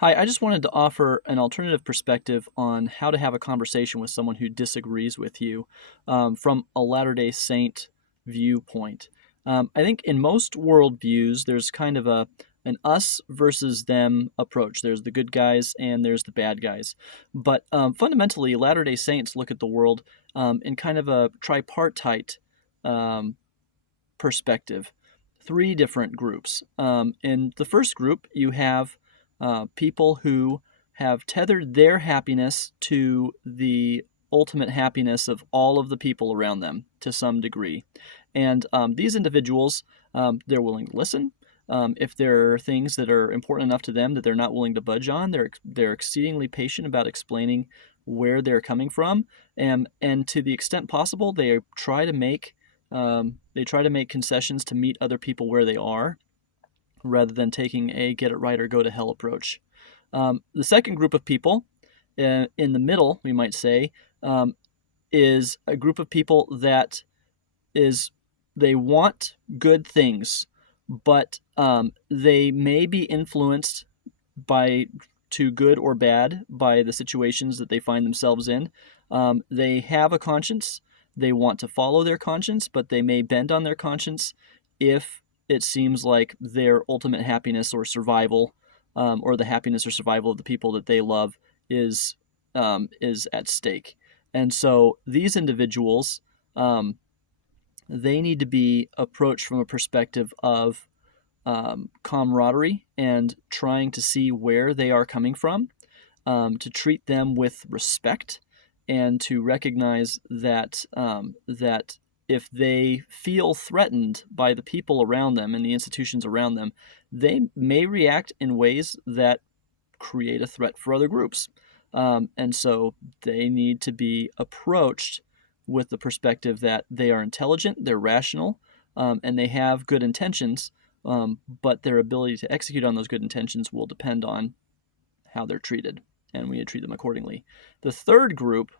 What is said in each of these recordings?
Hi, I just wanted to offer an alternative perspective on how to have a conversation with someone who disagrees with you from a Latter-day Saint viewpoint. I think in most worldviews, there's kind of an us versus them approach. There's the good guys and there's the bad guys. But fundamentally, Latter-day Saints look at the world in kind of a tripartite um, perspective. Three different groups. In the first group, you have people who have tethered their happiness to the ultimate happiness of all of the people around them to some degree. And these individuals, they're willing to listen. If there are things that are important enough to them that they're not willing to budge on, they're exceedingly patient about explaining where they're coming from, and to the extent possible, they try to make concessions to meet other people where they are, rather than taking a get it right or go to hell approach. The second group of people, in the middle, we might say, is a group of people that is they want good things, but they may be influenced by to good or bad by the situations that they find themselves in. They have a conscience. They want to follow their conscience, but they may bend on their conscience if it seems like their ultimate happiness or survival, or the happiness or survival of the people that they love, is at stake. And so these individuals, um, they need to be approached from a perspective of camaraderie and trying to see where they are coming from, to treat them with respect, and to recognize that if they feel threatened by the people around them and the institutions around them, they may react in ways that create a threat for other groups. And so they need to be approached with the perspective that they are intelligent, they're rational, and they have good intentions, but their ability to execute on those good intentions will depend on how they're treated, and we treat them accordingly. The third group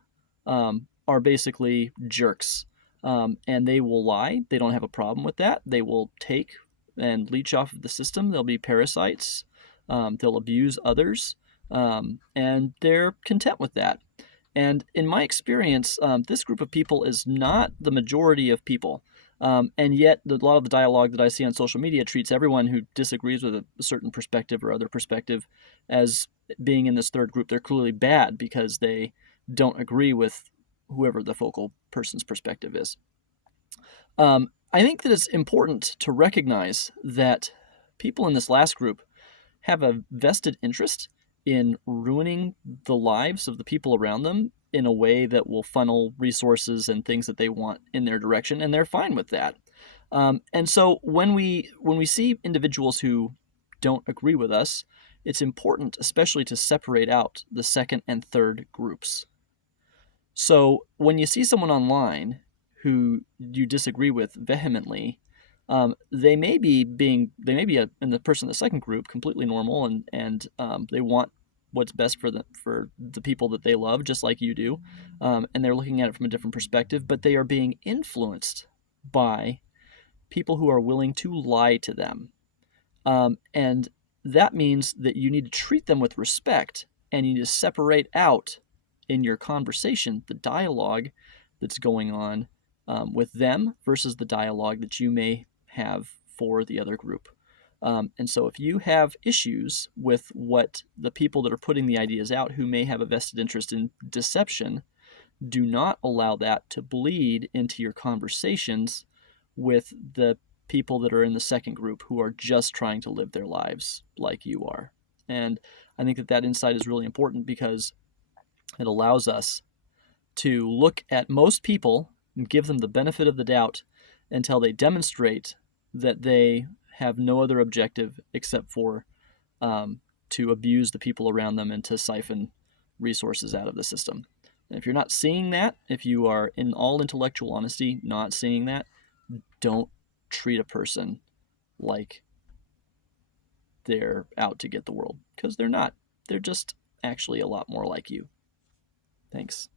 are basically jerks, and they will lie. They don't have a problem with that. They will take and leech off of the system. They'll be parasites. They'll abuse others, and they're content with that. And in my experience, this group of people is not the majority of people. And yet, a lot of the dialogue that I see on social media treats everyone who disagrees with a certain perspective or other perspective as being in this third group. They're clearly bad because they don't agree with whoever the focal person's perspective is. I think that it's important to recognize that people in this last group have a vested interest in ruining the lives of the people around them in a way that will funnel resources and things that they want in their direction, and they're fine with that. And so when we see individuals who don't agree with us, it's important, especially, to separate out the second and third groups. So when you see someone online who you disagree with vehemently, they may be in the person in the second group completely normal, and they want what's best for the people that they love, just like you do, and they're looking at it from a different perspective, but they are being influenced by people who are willing to lie to them, and that means that you need to treat them with respect, and you need to separate out in your conversation the dialogue that's going on with them versus the dialogue that you may have for the other group. And so if you have issues with what the people that are putting the ideas out, who may have a vested interest in deception, do not allow that to bleed into your conversations with the people that are in the second group, who are just trying to live their lives like you are. And I think that insight is really important, because it allows us to look at most people and give them the benefit of the doubt until they demonstrate that they have no other objective except for to abuse the people around them and to siphon resources out of the system. And if you're not seeing that, if you are, in all intellectual honesty, not seeing that, don't treat a person like they're out to get the world, because they're not. They're just actually a lot more like you. Thanks.